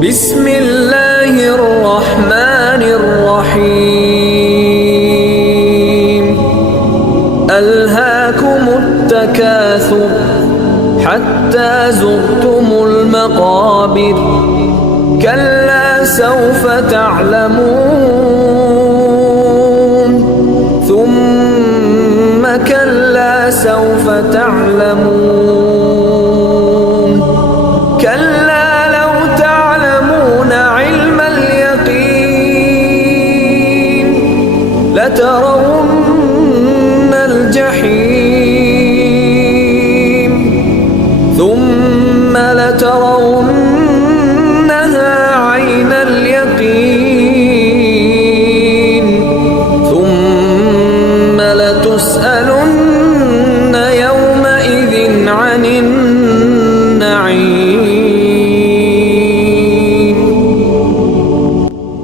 بسم الله الرحمن الرحيم. ألهاكم التكاثر حتى زرتم المقابر. كلا سوف تعلمون ثم كلا سوف تعلمون. كلا لو تعلمون علم اليقين لترون الجحيم ثم لترونها عين اليقين ثم لتسألن يومئذ عن النعيم.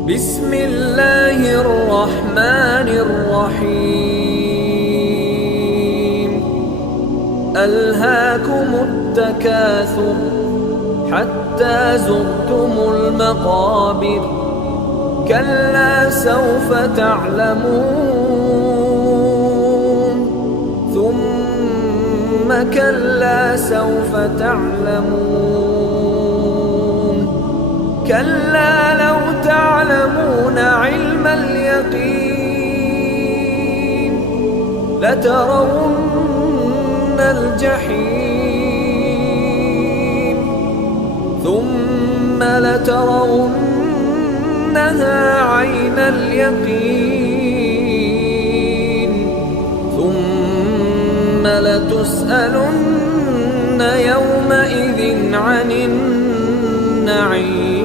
بسم الله الرحمن الرحيم. ألهاكم التكاثر حتى زرتم المقابر. كلا سوف تعلمون ثم كلا سوف تعلمون. كلا لو تعلمون علم اليقين لترون الجحيم ثم لترونها عين اليقين ثم لتسألن يومئذ عن النعيم.